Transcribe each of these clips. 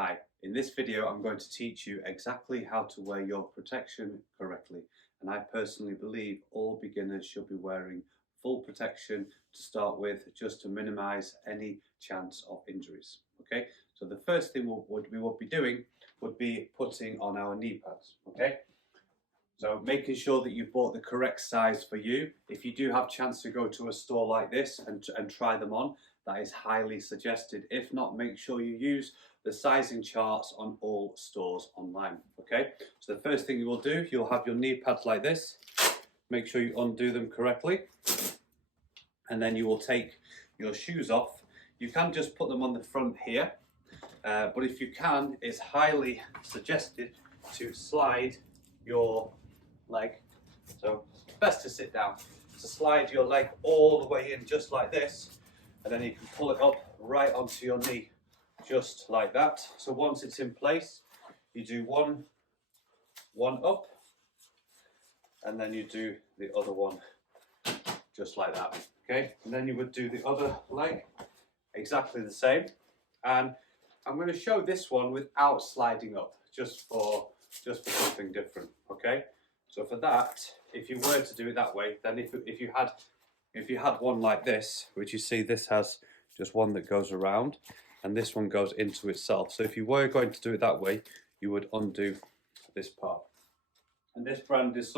Hi, in this video I'm going to teach you exactly how to wear your protection correctly, and I personally believe all beginners should be wearing full protection to start with, just to minimize any chance of injuries. Okay, so the first thing we would be doing would be putting on our knee pads. Okay, so making sure that you've bought the correct size for you. If you do have chance to go to a store like this and try them on, that is highly suggested. If not, make sure you use the sizing charts on all stores online. Okay, so the first thing you will do, you'll have your knee pads like this. Make sure you undo them correctly, and then you will take your shoes off. You can just put them on the front here, but if you can, it's highly suggested to slide your leg. So best to sit down, to slide your leg all the way in just like this, and then you can pull it up right onto your knee just like that. So once it's in place, you do one up, and then you do the other one just like that. Okay, and then you would do the other leg exactly the same. And I'm going to show this one without sliding up, just for something different. Okay, so for that, if you were to do it that way, then if you had one like this, which you see this has just one that goes around, and this one goes into itself. So if you were going to do it that way, you would undo this part. And this brand is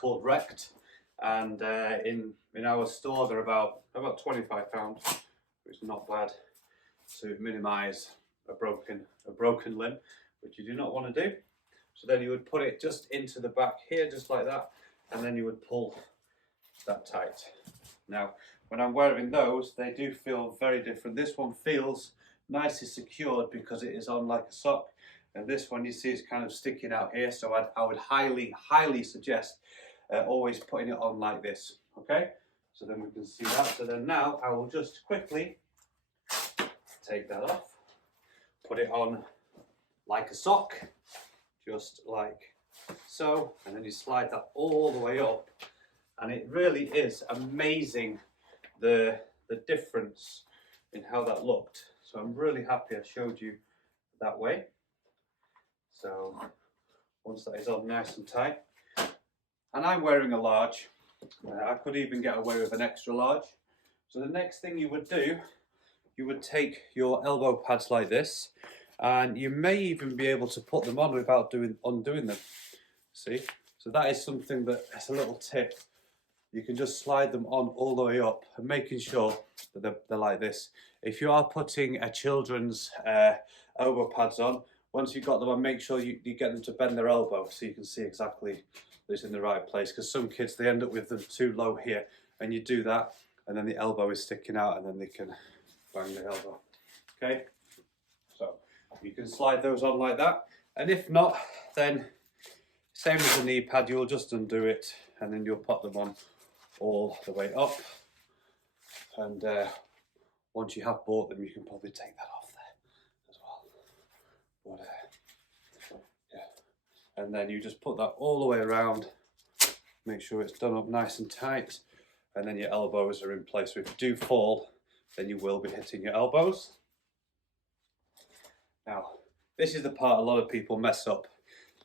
called Rect, and in our store they're about £25, which is not bad to minimise a broken limb, which you do not want to do. So then you would put it just into the back here, just like that, and then you would pull that tight. Now, when I'm wearing those, they do feel very different. This one feels nicely secured because it is on like a sock, and this one you see is kind of sticking out here. So I would highly suggest always putting it on like this. Okay, so then we can see that. So then now I will just quickly take that off, put it on like a sock, just like so, and then you slide that all the way up, and it really is amazing the difference in how that looked. So I'm really happy I showed you that way. So once that is on nice and tight, and I'm wearing a large, I could even get away with an extra large. So the next thing you would do, you would take your elbow pads like this, and you may even be able to put them on without undoing them. See? So that is something that's a little tip. You can just slide them on all the way up, and making sure that they're like this. If you are putting a children's elbow pads on, once you've got them on, make sure you get them to bend their elbow so you can see exactly that it's in the right place, because some kids, they end up with them too low here, and you do that and then the elbow is sticking out, and then they can bang the elbow. Okay, so you can slide those on like that, and if not, then same as the knee pad, you'll just undo it, and then you'll put them on all the way up. And once you have bought them, you can probably take that off there as well. But yeah, and then you just put that all the way around, make sure it's done up nice and tight, and then your elbows are in place. So if you do fall, then you will be hitting your elbows. Now, this is the part a lot of people mess up.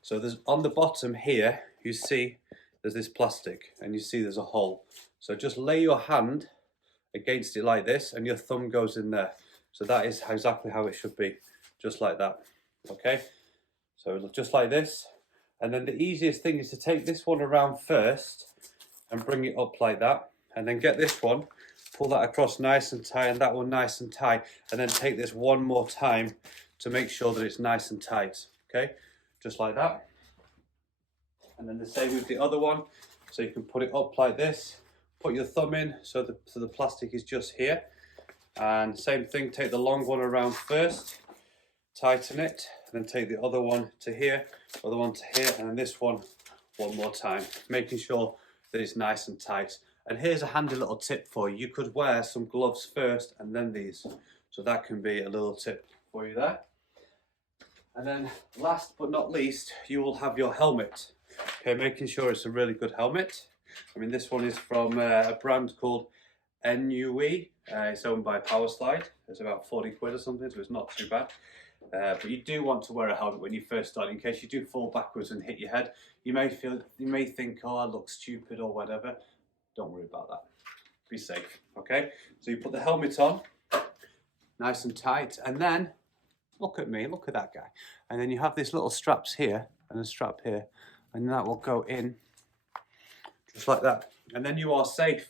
So there's on the bottom here, you see there's this plastic, and you see there's a hole. So just lay your hand against it like this, and your thumb goes in there. So that is exactly how it should be, just like that. Okay, so just like this. And then the easiest thing is to take this one around first and bring it up like that, and then get this one, pull that across nice and tight, and that one nice and tight, and then take this one more time to make sure that it's nice and tight. Okay, just like that. And then the same with the other one. So you can put it up like this, put your thumb in so the plastic is just here, and same thing, take the long one around first, tighten it, and then take the other one to here, other one to here, and then this one more time, making sure that it's nice and tight. And here's a handy little tip for you. You could wear some gloves first and then these, so that can be a little tip for you there. And then last but not least, you will have your helmet. Okay, making sure it's a really good helmet. I mean, this one is from a brand called NUE. It's owned by Powerslide. It's about 40 quid or something, so it's not too bad. But you do want to wear a helmet when you first start, in case you do fall backwards and hit your head. You may think, oh, I look stupid or whatever. Don't worry about that. Be safe, okay? So you put the helmet on, nice and tight, and then, look at me, look at that guy. And then you have these little straps here, and a strap here, and that will go in, just like that. And then you are safe.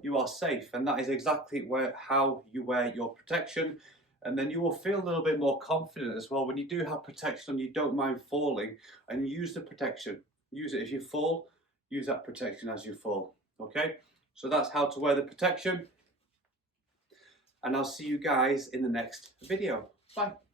You are safe, and that is exactly how you wear your protection. And then you will feel a little bit more confident as well. When you do have protection on, you don't mind falling, and use the protection. Use it. If you fall, use that protection as you fall, okay? So that's how to wear the protection. And I'll see you guys in the next video. Bye.